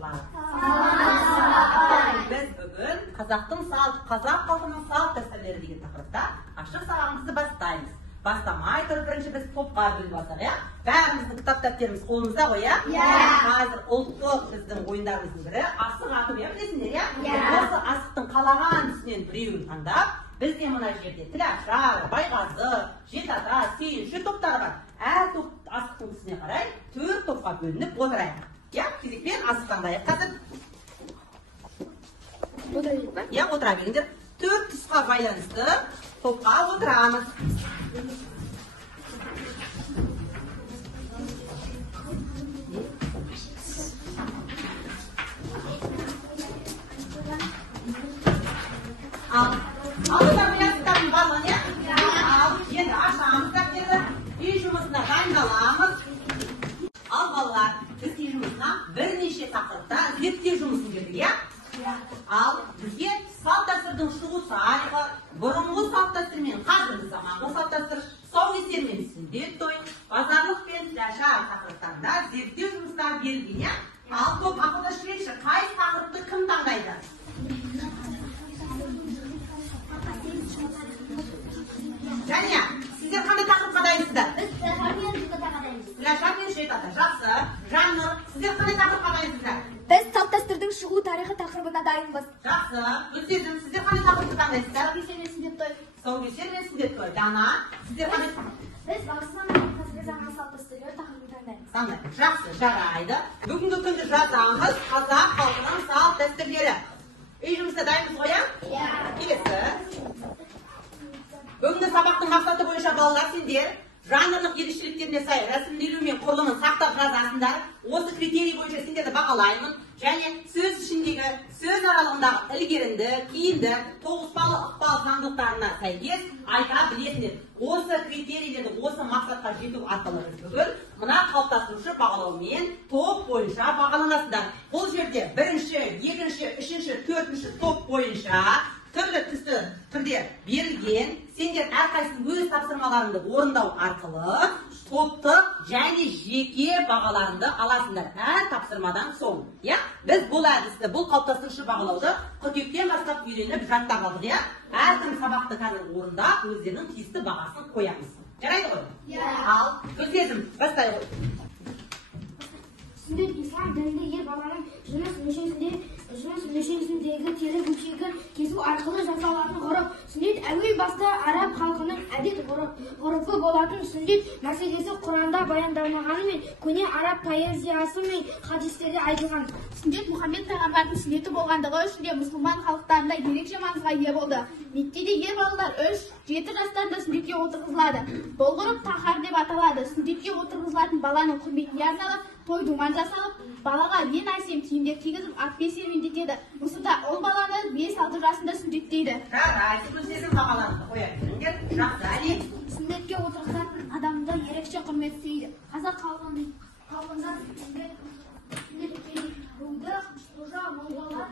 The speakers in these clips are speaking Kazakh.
оқушылар. Біз бүгін қазақ халқының салт дәстүрлері деген тақырыпта ашық сабағымызды бастаймыз. Бастамай тұрып бірінші біз топқа бөліп алсақ, иә? Бәріміздің кітап дәптеріміз қолымызда ғой, иә? Қазір ұлттық біздің ойындарымыздың бірі асық ату, иә, білесіңдер, иә? Осы асықтың қалаған түсінен біреуін таңдап, бізде мына жерде Тілашар, Байғазы, Жетата, Сүйінші топтары бар. Әр топ асықтың түсіне қарай 4 топқа бөлініп отырайық. Иә, кезекпен асық таңдайық. Қазір отырайық па? Иә, отыра беріңдер. 4 тұсқа байланысты топқа отырамыз. Алдыда білесіздердің барлығын, иә? Ал, енді ашамыз дәптерді, үй жұмысына дайындаламыз. Ал балалар, біз үй жұмысына бірнеше тақырыпта зерттеу жұмысын бердік, иә? Ал бізге салт дәстүрдің шығу тарихы, бұрынғы салт дәстүр мен қазіргі заманғы салт дәстүр, тұсаукесер мен сүндет той, базарлық пен Тілашар тақырыптарында зерттеу жұмыстары берілген, иә? Ал топ ақылдасып жүрейікші, қай тақырыпты кім таңдайды? Және, сіздер қандай тақырыпқа дайынсыздар? Біз Тілашар мен Жетатаға дайынбыз. Тілашар мен Жетата, жақсы. Жаннұр, сіздер қандай тақырыпқа дайынсыздар? Біз салт дәстүрдің шығу тарихы тақырыбына дайынбыз. Жақсы. Гүлсезім, сіздер қандай тақырыпты таңдайсыздар? Тұсаукесер мен сүндет той. Тұсаукесер мен сүндет той. Дана, сіздер қандай Біз бағзысынан мен қазіргі заман салт дәстүрлері тақырыбын таңдаймыз. таңдайсыздар? Жақсы, жарайды. Бүгінгі күнді жазамыз қазақ халқының салт дәстүрлері. Үй жұмыста дайынбыз ғой, иә? Келесі. Бүгінгі сабақтың мақсаты бойынша балалар сендер жанрлық ерекшеліктеріне сай рәсімделу мен құрылымын сақтап жазасыңдар. Осы критерий бойынша сендерді бағалаймын. Және сөз ішіндегі сөз аралығындағы ілгерінді, кейінді, тоғыспалы ықпал заңдылықтарына сәйкес айта білесіңдер. Осы критерийлерді осы мақсатқа жету арқылы бүгін мына қалыптастырушы бағалаумен топ бойынша бағаланасыңдар. Бұл жерде бірінші, екінші, үшінші, төртінші топ бойынша түрлі түсті түрде берілген, сендер әрқайсының өз тапсырмаларыңды орындау арқылы топтық және жеке бағаларыңды аласыңдар әр тапсырмадан соң. Иә? Біз бұл әдісті, бұл қалыптастырушы бағалауды қыркүйектен бастап үйреніп жаттап алдық, иә? Әркім сабақты қазір орындап, өздерінің тиісті бағасын қоямыз. Жарайды ғой? Иә. Ал, Гүлсезім, бастай ғой. Сүндет ислам дінінде ер баланың жыныс мүшесіндегі тері бөлшегін кесу арқылы жасалатын ғұрып. Сүндет әуел баста араб халқының әдет-ғұрпы болатын. Сүндет мәселесі Құранда баяндалмағанымен, көне араб поэзиясы мен хадистерде айтылған. Сүндет Мұхаммед пайғамбардың сүннеті болғандығы үшін де мұсылман халықтарында ерекше маңызға ие болды. Меккеде ер балалар 3-7 жастарында сүндетке отырғызылады. Бұл ғұрып тахар деп аталады. Сүндетке отырғызылатын баланың құрметіне арналып, той думан жасалып, балаға ең әсем киімдер кигізіп, атпен серуендетеді. Мысырда ол баланы 5-6 жасында сүндеттейді. Жарайды, Гүлсезім бағаларыңды қоя беріңдер. Жақсы, Әли. Сүндетке отырғызатын адамды ерекше құрметтейді. Қазақ халқында сүндетке руды қожа болғандар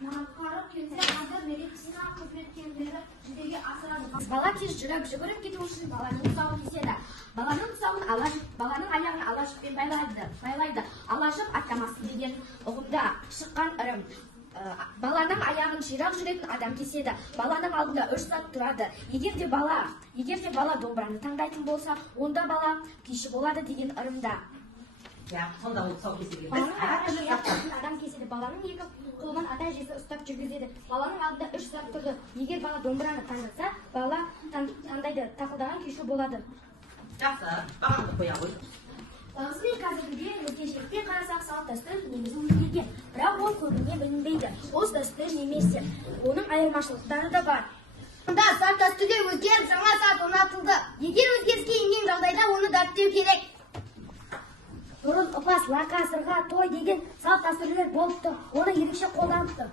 қарып келсе, қазір медицина қызметкерлері жүзеге асырады. Бала тез жүгіріп кету үшін баланың тұсауын кеседі. Баланың тұсауын баланың аяғын ала жіппен байлайды. Ала жіп аттамасы деген ұғымда шыққан ырым. Баланың аяғын ширақ жүретін адам кеседі. Баланың алдында 3 сағат тұрады. Егер де бала домбыраны таңдайтын болса, онда бала күйші болады деген ырымда. Сонда ол тұсаукесерге біз Баланың әртүрлі аяғын адам кеседі. Баланың екі қолынан ата-әжесі ұстап жүргізеді. Баланың алдында 3 сағат тұрды. Егер бала домбыраны таңдаса, бала таңдайды. Тақылдаған күйші болады. Жақсы, бағамды қоя ғой. Бағысы мен қазіргіде өзгешелікпен қарасақ салт дәстүр негізі өзгерген, бірақ ол көбіне білінбейді. Осы дәстүр немесе оның айырмашылықтары да бар. Онда салт дәстүрлер өзгеріп, жаңа салт орнатылды. Егер өзгеріске енген жағдайда оны дәріптеу керек. Бұрын ұпас, лақа, сырға, той деген салт дәстүрлер болыпты, оны ерекше қолданыпты.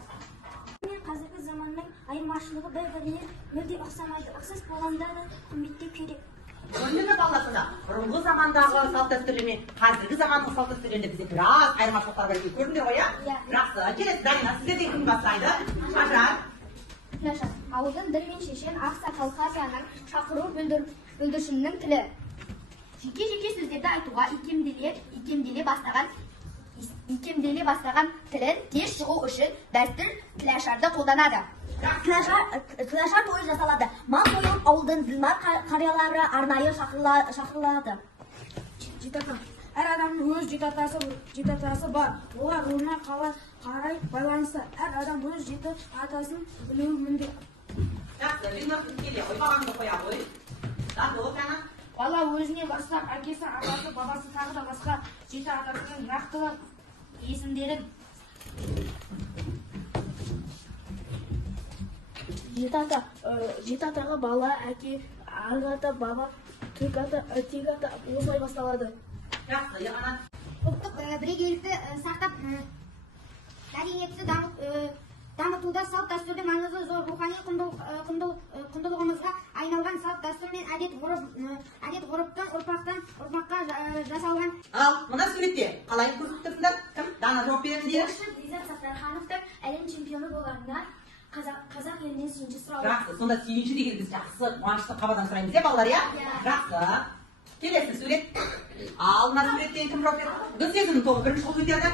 Мен қазіргі заманның айырмашылығы бір-біріне мүлде ұқсамайды. Ұқсас болғанда да құрметтеу керек. Көрдіңіз баласына, бұрынғы замандағы салт дәстүрлер мен қазіргі заманның салт дәстүрлерінде бізде біраз айырмашылықтар бар екенін көрдіңдер ғой, иә? Жақсы, келесі, Дарина, сіздерден кім бастайды? Ажар. Ауылдың дір мен шешен ақсақал хасанның шақыру бүлдіршіннің тілі. Жеке-жеке сөздерді айтуға икемделе бастаған икемделе бастаған тілін тез шығу үшін дәстүр тілашарды қолданады. Тілашар тойы жасалады. Мал қойылып, ауылдың ділмар қариялары арнайы шақырылады. Жетата. Әр адамның өз жетатасы бар. Олар руына қарай байланысты. Әр адам өз жетатасын білуі міндет. Жақсы, Ленор келе ғой, бағаңды қоя ғой. Бала өзінен бастап, әкесі, атасы, бабасы тағы да басқа жеті атасының нақтылы есімдерін. Жеті атаға бала, әке, арғы ата, баба, тек ата, тек ата осылай басталады. Жақсы, Яғана. Ұлттық бірегейлікті сақтап, мәдениетті дамытуда салт дәстүрдің маңызы зор. Рухани құндылығымызға айналған салт дәстүр мен әдет-ғұрыптың ұрпақтан ұрпаққа жасалған. Ал, мына суретте қалай көрсетіп тұрсыңдар? Кім? Дана жауап беремін дейді. Ризат Саттархановтың әлем чемпионы болғанына қазақ елінен сүйінші сұрау. Жақсы, сонда сүйінші деген біз жақсы, қуанышты қабадан сұраймыз, балалар, иә? Жақсы. Келесі сурет. Ал, мына суреттен кім жауап берді? Гүлсезімнің тобы бірінші қол көтерді.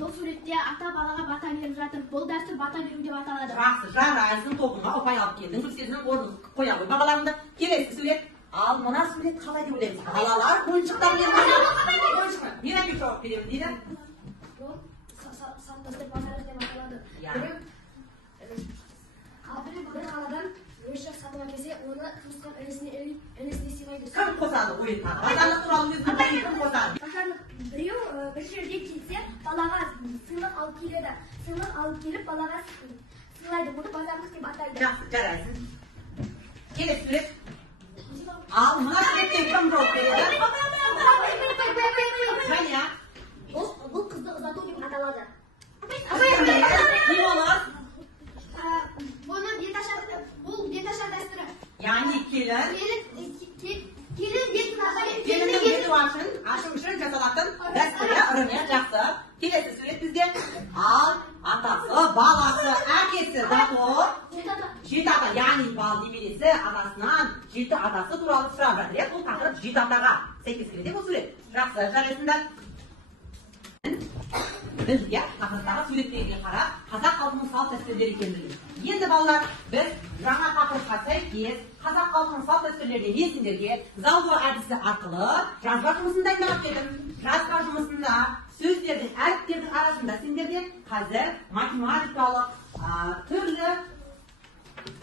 Бұл суретте ата балаға бата беріп жатыр. Бұл дәстүр бата беру деп аталады. Жақсы, жарайсың, тобыңа ұпай алып келдің. Гүлсезімнің орнын қоя ғой бағаларыңды. Келесі сурет. Ал, мына сурет қалай деп ойлаймыз? Балалар ойыншықтар мен мен әкеп жауап беремін дейді. Бұл салт дәстүр базары деп аталады. Бір қаладан ойыншық сатып әкелсе, оны туысқан інісіне сыйлайды. Кім қосады ойынға? Базарлық туралы өзінің кім қосады? Біреу бір жерге келсе, балаға сыйлық алып келеді. Сыйлық алып келіп, балаға сыйлайды. Бұны базарлық деп атайды. Жақсы, жарайсың. Келесі сурет. Ал, мына суреттен кім жауап береді? Жаня. Бұл қызды ұзату деп аталады. Не olur? Бұл беташар дәстүрі. Yani kelin. Kelinin beti aşın үшін жасалатын дәстүрі ырымы жақсы. Келесі сурет бізде. Ал, атасы, баласы, әкесі затор. Жеті ата, яғни бал немересі атасынан жеті атасы туралы сұрап жатыр. Бұл тақырып жеті атаға сәйкес келеді бұл сурет. Жақсы, жарайсыңдар. Бізге тақырыптағы суреттерге қарап, қазақ халқының салт дәстүрлері екендігін. Енді балалар, біз жаңа тақырыпқа сәйкес қазақ халқының салт дәстүрлеріне есімдерге залгу әдісі арқылы жазба жұмысын дайындап келдім. Жазба жұмысында сөздердің, әріптердің арасында сендерде қазір математикалық түрлі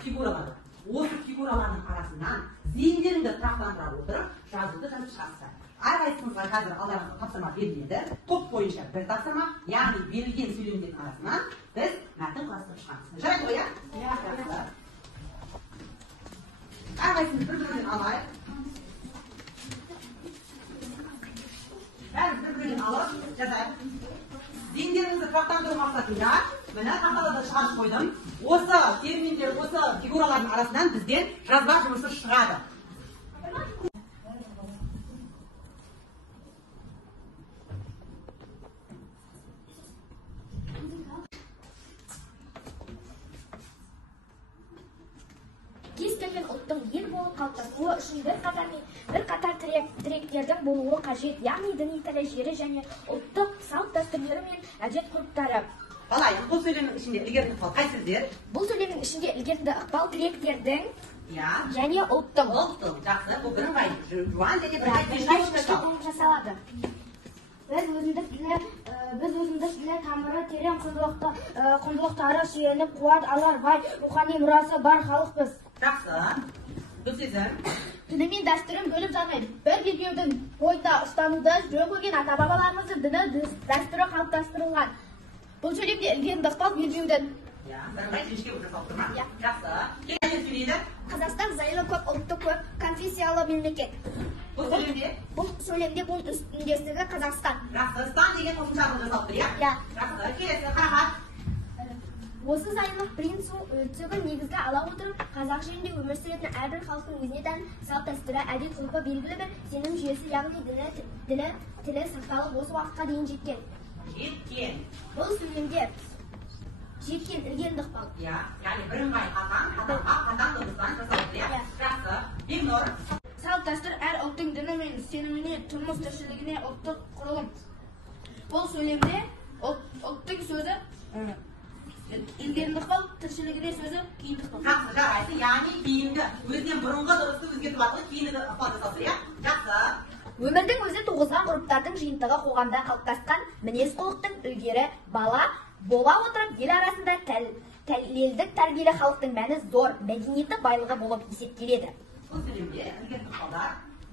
фигуралар. Осы фигуралардың арасынан зейіндеріңді тұрақтандыра отырып жазуды жазып шығарсыздар. Әрқайсыңызға қазір алдарыңызға тапсырма беріледі. Топ бойынша бір тапсырма, яғни берілген сөйлемдердің арасынан біз мәтін құрастырып шығамыз. Жарайды ғой, иә? Әрқайсымыз бір-бірінен алайық. Бәріміз бір-бірінен алып жазайық. Зейіндеріңізді тұрақтандыру мақсатында міне тақтада шығарып қойдым. Осы терминдер, осы фигуралардың арасынан бізден жазба жұмысы шығады. ұлттың ел болып қалыптасуы үшін бір қатар тіректердің болуы қажет, яғни діни тілі, жері және ұлттық салт дәстүрлері мен әдет-ғұрыптары. Балайық, бұл сөйлемнің ішінде ілгерінді ықпал қай сөздер? Бұл сөйлемнің ішінде ілгерінді ықпал тіректердің және ұлттың. Ұлттың, жақсы, бұл бірыңғай жуан және бірыңғай кешке болып жасалады. Біз өзіндік тілі тамыры терең құндылықтары сүйеніп қуат алар бай рухани мұрасы бар халықпыз. Жақсы. Гүлсезім. Діні мен дәстүрін бөліп жармайды. Бір белбеудің бойында ұстануды жөн көрген ата-бабаларымыздың діні дәстүрі қалыптастырылған. Бұл сөйлемде ілгерінді ықпал белбеудің. Бірыңғай жіңішке болып жасалып тұр ма? Жақсы. Келесі сөйлейді. Қазақстан зайылы көп, ұлтты көп, конфессиялы мемлекет. Бұл сөйлемде? Бұл сөйлемде бұл үстіндестігі Қазақстан. Жақсы. Стан деген қосымшаны жасалып тұр, иә? Жақсы. Келесі қағат. Осы зайырлық принципін негізге ала отырып, қазақ жерінде өмір сүретін әрбір халықтың өзіне тән салт дәстүрі, әдет-ғұрпы белгілі бір сенім жүйесі, яғни тілі сақталып осы уақытқа дейін жеткен. Жеткен. Бұл сөйлемде жеткен ілгерінді ықпал. Яғни бірыңғай қатаң дыбыстан жасалып тұр, иә? Жақсы. Бекнұр. Салт дәстүр әр ұлттың діні мен сеніміне, тұрмыс тіршілігіне ұлттық құрылым. Бұл сөйлемде ұлттың сөзі ilgirindік бол, тіршілігіне сөзі кейіндік бол. Жақсы, жарайсың, яғни кейінгі, өзінен бұрынғы дыбысты өзгертіп арқылы кейінгі ықпал жасалсын, иә? Жақсы. Өмірдің өзі туғызған ғұрыптардың жиынтығы қоғамда қалыптасқан мінез-құлықтың ілгері бала бола отырып, ел арасында тәлелдік тәрбиелі халықтың мәні зор, мәдениеті байлығы болып есептеледі.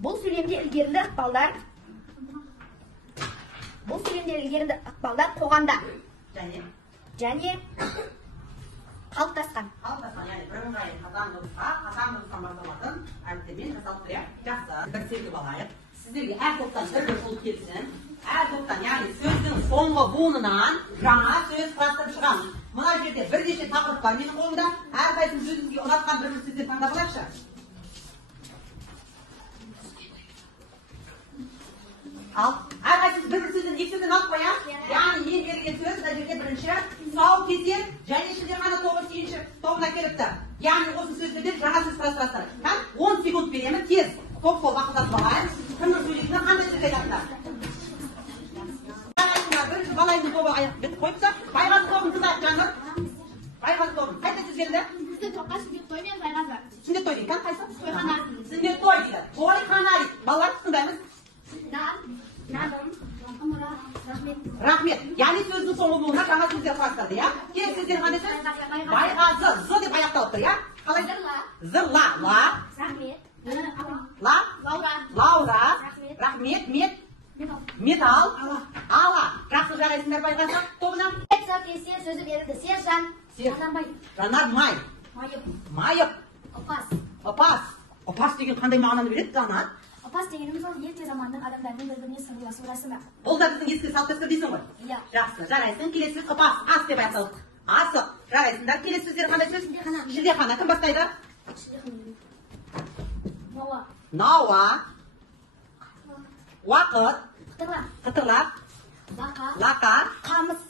Бұл сөйлемде ілгерілі ықпалдар қоғамда және қалыптасқан. Яғни бірыңғай қатаң дыбыстан басталатын әріптермен жасалып тұр. Жақсы, бір сергіп алайық. Сіздерге әр топтан бір жол келсін. Әр топтан, яғни сөздің соңғы буынынан жаңа сөз құрастырып шығамыз. Мына жерде бірнеше тақырып бар менің қолымда. Әрқайсымыз өзімізге ұнатқан бір сөздер таңдап алайықшы. Ал әрқайсымыз бір сөзден екі сөзден алып қоямыз. Яғни ең берілген сөз мына жерде бірінші тұсаукесер және шілдехана тобы сегізінші тобына келіпті. Яғни осы сөздерден жаңа сөз құрастырасыздар. 10 секунд беремін, тез топ қол бақылдатып алайық. Кімнің сөйлейтіні қандай сөз айтасыздар? Бірінші балайдың тобы аяқ бітіп қойыпты. Байғазы тобын тыңдайық жаңыр. Байғазы тобын қайда сөз келді? Біздің топқа сүндет той мен байғазы. Сүндет той дейді, қайсы? Тойхана. Сүндет той дейді. Тойхана дейді. Балалар тыңдаймыз. Ымыра, рахмет. Рахмет. Яғни сөздің соңғы буынына жаңа сөздер құрастырды, иә? Келесі сөздер қандай сөз? Байғазы. З деп аяқталып тұр, иә? Қалай? Зырла. Ла. Рахмет. Ла. Лаура. Рахмет. Мет. Метал. Ала. Жақсы жарайсыңдар байғазы тобына. Тұсаукесер сөзі берілді. Сержан. Жанармай. Майып. Опас. Опас деген қандай мағынаны береді, Жанат? Опас дегеніміз ол ерте заманның адамдардың бір-біріне сырласу рәсімі. Бұл да біздің ескі салт дәстүр дейсің ғой? Иә. Жақсы, жарайсың. Келесі сөз опас, ас деп аяқталды. Асық. Жарайсыңдар. Келесі сөздер қандай сөз? Шілдехана. Кім бастайды? Науа. Уақыт. Қытырлап. Лақа. Қамыс.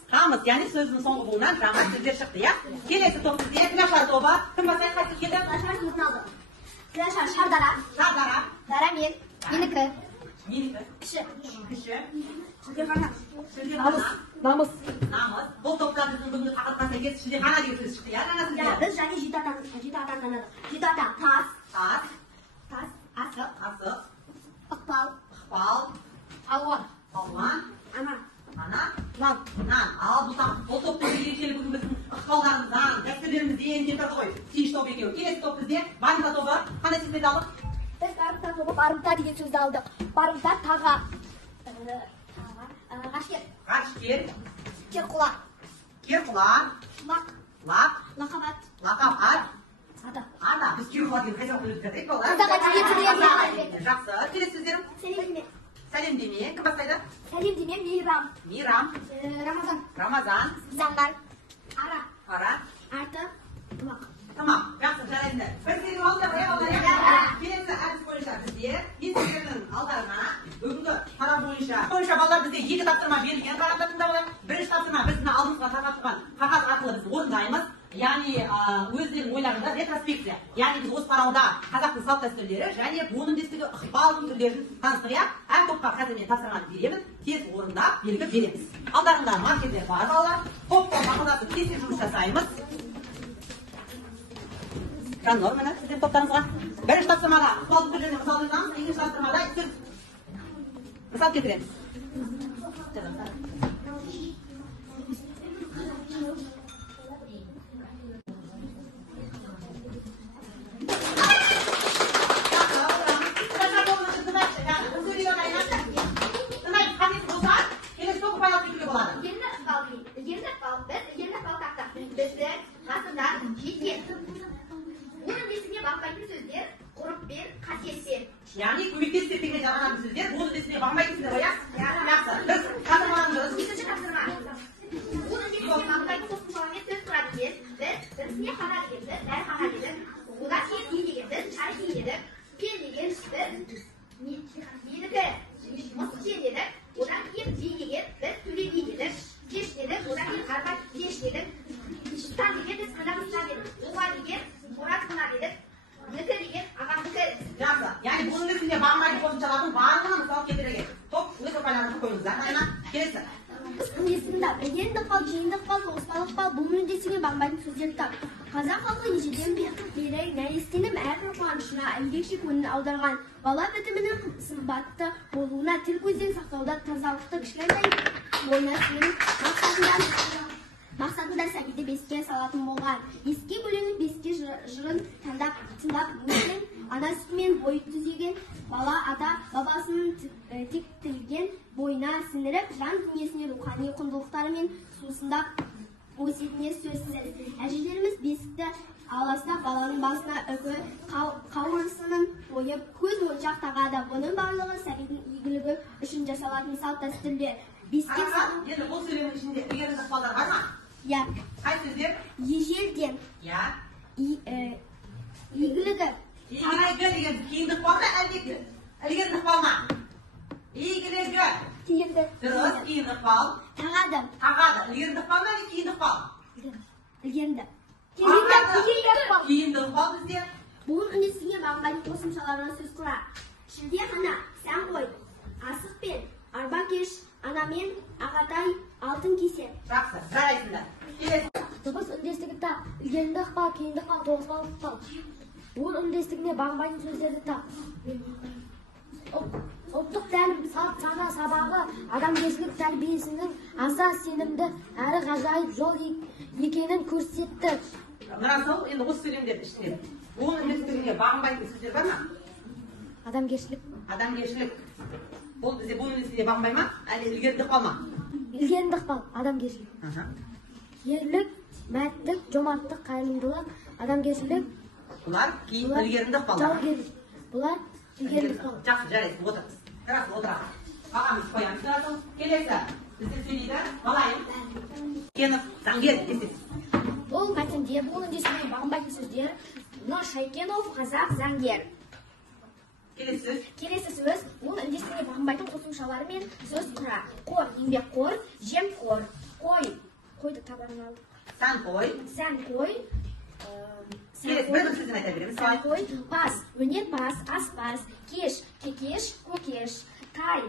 Яғни сөздің соңғы буынынан жаңа сөздер шықты, иә? Келесі топ бізде Күләшар тобы. Кім бастайды? Қай сөз келді? Күләшар Шардара. Дара менікі. Кіші. Намыс. Бұл топта біздің бүгінгі тақырыпқа сәйкес шілдехана деген сөз шықты, иә? Жаңа сөздер. Біз және жеті ата таныдық. Жеті ата тас. Асық. Ықпал. Алуан. Ана. Нан. Ал бұл топтың ерекшелігі бүгін біздің ықпалдарымыздан, дәстүрлерімізден деп тұрды ғой. Сүйіш топ екеуі. Келесі топ бізде барымта тобы. Қандай сөздерді алдық? Біз барымта тобы барымта деген сөзді алдық. Барымта таға. Ғашкер. Керқұла. Лақап. Ата. Біз керқұла деген қайса оқып өтіп жатырық, жақсы. Келесі сөздерім? Сәлемдеме. Кім бастайды? Сәлемдеме Мейрам. Рамазан. Заңғар. Ара. Арты. Tamam, жақсы, жарайсыңдар. Бір серік алды, келесі әдіс бойынша бізде есіктердің алдарына бүгінгі тарап бойынша балалар бізде екі тапсырма берілген. Қарапта тыңдап алайық. Бірінші тапсырма біз мына алдымызға тарқатылған қағаз арқылы біз орындаймыз. Яғни өздерінің ойларында ретроспекция. Яғни біз осы тарауда қазақтың салт дәстүрлері және буын үндестігі ықпалының түрлерін таныстық, иә? Әр топқа қазір мен тапсырманы беремін, тез орындап белгі береміз. Алдарында маркерлер бар балалар. Топқа бақыласып кесіп жұмыс жасаймыз. Жаннор, міне сізден топтарыңызға. Бірінші тапсырмада ықпалдың түрлеріне мысал жасаңыз, екінші тапсырмада сөз мысал келтіреміз. Яғни көмектес деп жарған сөздер, бұл үдесіне бағмайтын сөздер, иә? Жақсы. Біз тапсырмаларымыз. Екінші тапсырма. Оның үдесіне бағмайтын қосымшалармен сөз құрады деген. Біз дәріхана деген, дәріхана деген. Одан кейін үй деген, біз шай дедік. Пен деген, біз meнікі мыс кен дедік. Одан кейін жей деген, біз төле би дедік. Кеш дедік, одан кейін арба кеш дедік. Шықтан деген, біз қанамызға дедік. Оға деген, оратқына дедік. Нікі деген, ағамдікі. Жақсы. Яғни бұның үстінде бағмайтын қосымшалардың барлығына мысал келтірген. Топ өзі Ілгеріндік бал, кейіндік бал, тоғыспалық бал, бұл мүндесіңе бағынбайтын сөздерді тап. Қазақ халқы ежеден бері нәрестенің әрбір қуанышына ерекше көңіл аударған. Бала бітімінің сымбатты болуына, тіл көзден сақтауда тазалықты кішкентай бойына сенің мақсатында сәбиді бесікке салатын болған. Бесікке бөленіп бесікке жырын тыңдап өскен, ана сүтімен бой түзеген бала ата бабасының тектілген бойына сіңіріп, жан дүниесіне рухани құндылықтары мен сусындап өсетіне сөзсіз. Әжелеріміз бесікті аластап баланың басына үкі қауырсынын қойып, көз моншақ тағады. Бұның барлығы сәбидің игілігі үшін жасалатын салт дәстүрлер. Бесікке салу... Енді бұл сөйлемнің ішінде ілгеріндік балдар бар ма? Я. Қай сөздер? Ежелден. Я. Игілігі. Игілігі деген кейіндік бал ма, әлде ілгеріндік бал ма? Игілігі. Дұрыс, кейіндік бал. Тағады. Тағады. Ілгеріндік бал ма, әлде кейіндік бал? Ілгерінді. Кейіндік бал бізде. Бұның үндесіңе бағынбайтын қосымшаларына сөз құра. Шілде хана, сән қой, асық пен, арба кеш, анамен, ағатай, алтын кесе. Жақсы, жарайсыңдар. Келесі. Дыбыс үндестігі тап, ілгеріндік бал, кейіндік бал, тоғыспалық бал. Бұның үндестігіне бағынбайтын сөздерді тап. Ұлттық тәлім, салт, сана, сабағы, адамгершілік тәрбиесінің аса сенімді әрі ғажайып жол екенін көрсетті. Мына сол, енді осы сөйлемдер ішінде. Бұның үндестігіне бағынбайтын сөздер бар ма? Адамгершілік. Адамгершілік. Бұл бізде бұл үндестігіне бағынбай ма? Әлде ілгеріндік бал ма? Ілгеріндік бал, адамгершілік. Ерлік, мәрттік, жомарттық, қайырымдылық, адамгершілік. Бұлар кейін ілгеріндік балдар. Бұлар ілгеріндік бал. Жақсы, жарайсың, отыр. Жарайсың, отырады. Ағамыз қоямыз. Келесі. Бізде сөйлейді. Балайым. Шайкенов, заңгер десіз. Бұл мәтінде бұл үндестігіне бағынбайтын сөздер. Шайкенов, қазақ, заңгер. Келесі сөз. Келесі сөз, бұл үндестігіне бағынбайтын қосымшалары мен сөз құра. Қор, еңбекқор, жемқор, қой. Қойды табарын алдық. Сән қой. Сән қой. Келесі бір сөзін айта береміз. Сән қой, пас, өнерпаз, аспаз, кеш, кекеш, көкеш, тай,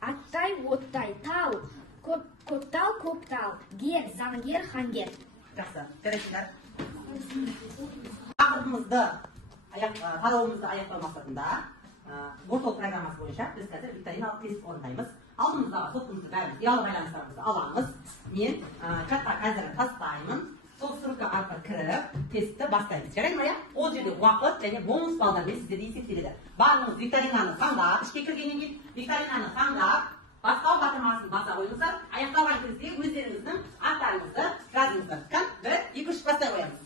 аттай, оттай, тал, көктал, көктал, гер, заңгер, хангер. Жақсы, жарайсыңдар. Тақырыбымызды тарауымызды аяқтау мақсатында орталық программасы бойынша біз қазір викториналық тест орындаймыз. Алдымыздағы топтымызды бәріміз ұялы байланыстарымызды аламыз. Мен чатқа қазір тастаймын. Сол ссылка арқылы кіріп, тестті бастаймыз. Жарайды ма? Ол жерде уақыт және бонус балдармен сіздерді есептеледі. Барлығыңыз викторинаны таңдап, ішке кіргеннен кейін викторинаны таңдап, бастау батырмасын баса қойыңыздар. Аяқталған кезде өздеріңіздің аттарыңызды жазыңыздар. 1, 2, 3 бастай қоямыз.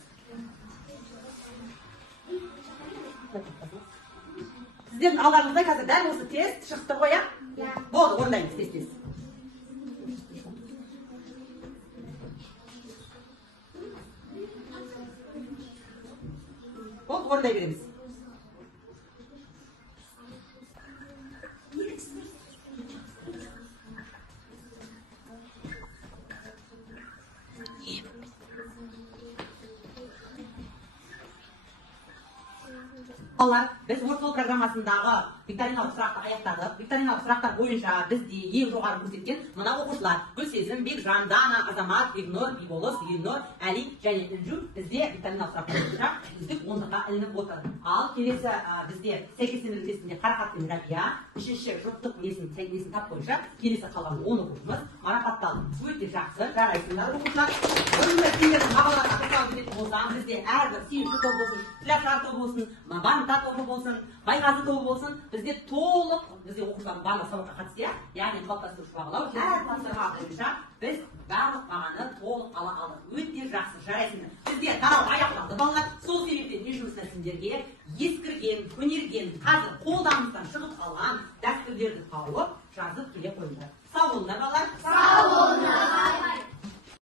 Сіздердің алдарыңызда қазір дәл осы тест шықты қоя? Болды, орындаймыз тест. Болды, орындай береміз. Балалар, біз орталық программасындағы викториналық сұрақты аяқтадық. Викториналық сұрақтар бойынша бізде ең жоғары көрсеткен мына оқушылар: Гүлсезім, Бекжан, Дана, Азамат, Бекнұр, Биболыс, Елнұр, Әли және Үнжу бізде викториналық сұрақтар бойынша үздік 10-ға ілініп отыр. Ал келесі бізде сәйкестендіру тестінде Қарақат пен Рабия үшінші жұптық несін тап бойынша келесі қалған 10 оқушымыз марапатталды. Өте жақсы, жарайсыңдар оқушылар. Бүгінгі сендердің мағаларға тоқталып кететін болсам, бізде әрбір сүйінші топ болсын, Тіләсар тобы болсын, Барымта тобы болсын, Байғазы тобы болсын, бізде толық, бізде оқушылардың барлық сабаққа қатысты, яғни қалыптастырушы бағалау, әр тапсырма бойынша біз барлық бағаны толық ала алдық. Өте жақсы, жарайсыңдар. Бізде тарау аяқталды балалар. Сол себептен не жұмысына сендерге ескірген, көнерген, қазір қолданыстан шығып қалған